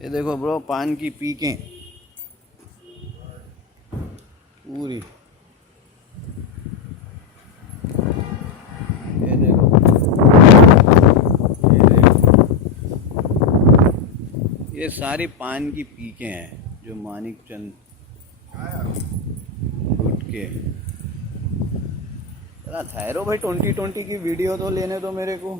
ये देखो ब्रो, पान की पीकें पूरी। ये देखो, ये सारी पान की पीकें हैं जो मानिक चंद गुटके। जरा ठहरो भाई, 2020 की वीडियो तो लेने दो मेरे को।